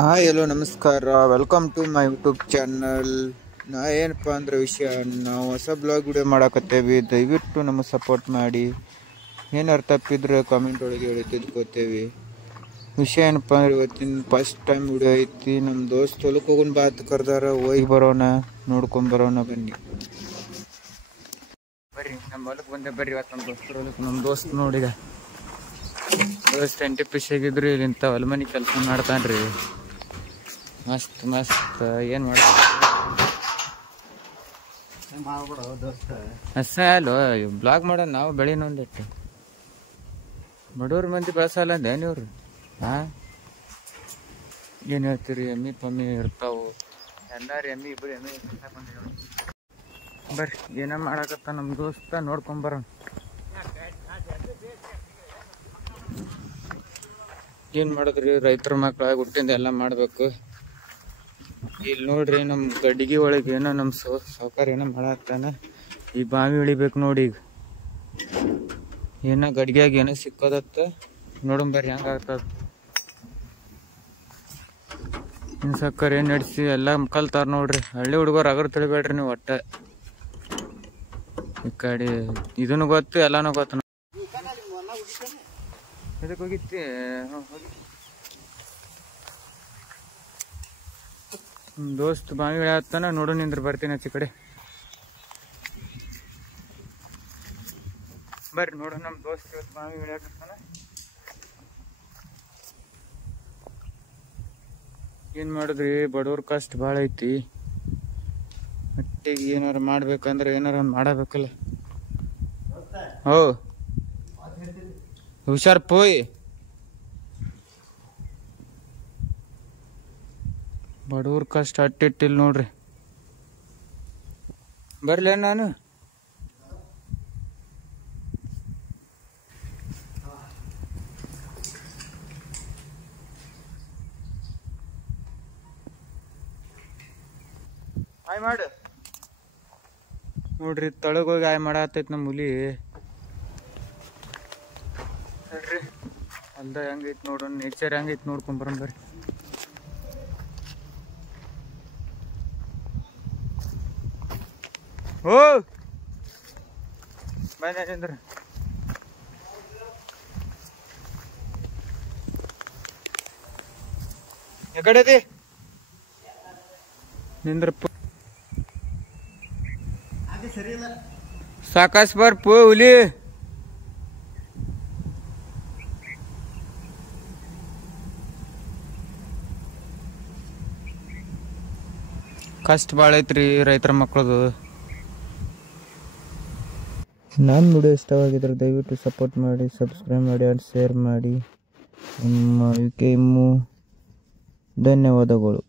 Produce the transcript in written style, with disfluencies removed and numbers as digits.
Hi hello ನಮಸ್ಕಾರ, welcome to my YouTube channel. ಏನಪ್ಪ ಅಂದ್ರೆ ವಿಷಯ, ನಾವು ಹೊಸ ಬ್ಲಾಗ್ ವಿಡಿಯೋ ಮಾಡಕತ್ತೇವಿ. ದಯವಿಟ್ಟು ನಮಗೆ ಸಪೋರ್ಟ್ ಮಾಡಿ. ಏನಾರು ತಪ್ಪಿದ್ರೆ ಕಾಮೆಂಟ್ ಒಳಗೆ ಹೇಳಿ ತಿದ್ಕೋತೇವಿ. ವಿಷಯ ಏನಪ್ಪ ಅಂದ್ರೆ ಇವತ್ತಿನ ಫಸ್ಟ್ ಟೈಮ್ ವಿಡಿಯೋ ಐತಿ. ನಮ್ಮ ದೋಸ್ತ್ ಹೊಲಕ್ಕೆ ಹೋಗೋಣ ಬಾತ್ ಕರ್ದಾರ, ಹೋಗಿ ಬರೋಣ, ನೋಡ್ಕೊಂಬರೋಣ ಬನ್ನಿ. ಬರ್ರಿ ನಮ್ಮ ಹೊಲಕ್ಕೆ ಬಂದೆ ಬರ್ರಿ. ಇವತ್ತು ನಮ್ಮ ದೋಸ್ತರ ಹೊಲಕ್ಕೆ ನಮ್ಮ ದೋಸ್ತ್ ನೋಡಿದ ದೋಸ್ತ್ NTPC ಆಗಿದ್ರು ಇಲ್ಲಿಂತ ಹೊಲಮನಿ ಕೆಲಸ ಮಾಡ್ತಾನ್ರಿ. ಮಸ್ತ್ ಮಸ್ತ್ ಏನು ಅಲ್ಲೋ ಬ್ಲಾಗ್ ಮಾಡೋಣ. ನಾವು ಬೆಳಿನ ಒಂದಿಟ್ಟು ಬಡವ್ರ ಮಂದಿ ಬೆಳೆಸಲ್ಲ ಅಂದೆ ನೀವ್ರು. ಏನು ಹೇಳ್ತೀರಿ? ಎಮ್ಮಿ ಪಮ್ಮಿ ಇರ್ತಾವು, ಎಲ್ಲಾರು ಎಮ್ಮಿ ಇಬ್ಬರು ಎಮ್ಮಿ ಬರ್ರಿ. ಏನ ಮಾಡಕತ್ತ ನಮ್ಮ ದೋಸ್ತ, ನೋಡ್ಕೊಂಬರೋಣ. ಏನು ಮಾಡಿದ್ರಿ? ರೈತರ ಮಕ್ಕಳಾಗಿ ಹುಟ್ಟಿಂದ ಎಲ್ಲ ಮಾಡಬೇಕು. ಇಲ್ಲಿ ನೋಡ್ರಿ ನಮ್ಮ ಗಡ್ಡಿಗೆ ಒಳಗೆ ಏನೋ ನಮ್ಮ ಸಾವುಕಾರ ಏನೋ ಮಾಡತ್ತಾನ. ಈ ಬಾವಿ ಇಳಿಬೇಕು ನೋಡಿ. ಈಗ ಏನೋ ಗಡ್ಗಿಯಾಗ ಏನೋ ಸಿಕ್ಕೋದತ್ತ, ನೋಡಮ್ ಬರ್ರಿ ಹೆಂಗಾಗ್ತದ. ಇನ್ನು ಸಕ್ಕರ್ ಏನು ನಡೆಸಿ ಎಲ್ಲ ಕಲ್ತಾರ ನೋಡ್ರಿ. ಹಳ್ಳಿ ಹುಡುಗರು ಅಗರ್ ತಿಳಿಬೇಡ್ರಿ ನೀವು ಒಟ್ಟ. ಈ ಕಡೆ ಇದನ್ನು ಗೊತ್ತು, ಎಲ್ಲಾನು ಗೊತ್ತು. ಇದಕ್ಕೆ ಹೋಗಿತ್ತಿ ದೋಸ್ತ್ ಬಾವಿ ಇಳಿಯತ್ತಾನ, ನೋಡು ನಿಂದ್ರ ಬರ್ತೀನಿ ಆಚೆ ಕಡೆ. ಬರ್ರಿ ನೋಡು, ನಮ್ಮ ದೋಸ್ತ್ ಇವತ್ತು ಬಾವಿ ಇಳಿಯಕತ್ತಾನ. ಏನ್ ಮಾಡಿದ್ರಿ? ಬಡವ್ರ ಕಷ್ಟ ಭಾಳ ಐತಿ. ಮಟ್ಟಿಗೆ ಏನಾರು ಮಾಡ್ಬೇಕಂದ್ರೆ ಏನಾರ ಒಂದು ಮಾಡಬೇಕಲ್ಲ. ಹೋ ಹುಷಾರ್ ಪೋಯ್. ಬಡವ್ರ ಕಷ್ಟ ಅಟ್ಟಿಟ್ಟಿಲ್ ನೋಡ್ರಿ. ಬರ್ಲೇ ನಾನು ಆಯ್ ಮಾಡು ನೋಡ್ರಿ. ತಳಗೋಗಿ ಆಯ್ ಮಾಡತ್ತೈತಿ ನಮ್ಮ ಹುಲಿ. ನೋಡ್ರಿ ಅಲ್ದ ಹೆಂಗೈತಿ ನೋಡೋಣ, ನೇಚರ್ ಹೆಂಗೈತಿ ನೋಡ್ಕೊಂಬರೋಣ ಬರ್ರಿ. ಓ ಬಂದ್ರ ಎಕಡೆ ನಿಂದ್ರಪ್ಪ. ಸಾಕಾಸ್ ಬರ್ ಪೋ ಹುಲಿ. ಕಷ್ಟ ಭಾಳ ಐತ್ರಿ ರೈತರ ಮಕ್ಕಳದು. ನನ್ನ ವಿಡಿಯೋ ಇಷ್ಟವಾಗಿದ್ರೆ ದಯವಿಟ್ಟು ಸಪೋರ್ಟ್ ಮಾಡಿ, ಸಬ್ಸ್ಕ್ರೈಬ್ ಮಾಡಿ ಆ್ಯಂಡ್ ಶೇರ್ ಮಾಡಿ. ನಿಮ್ಮ ಧನ್ಯವಾದಗಳು.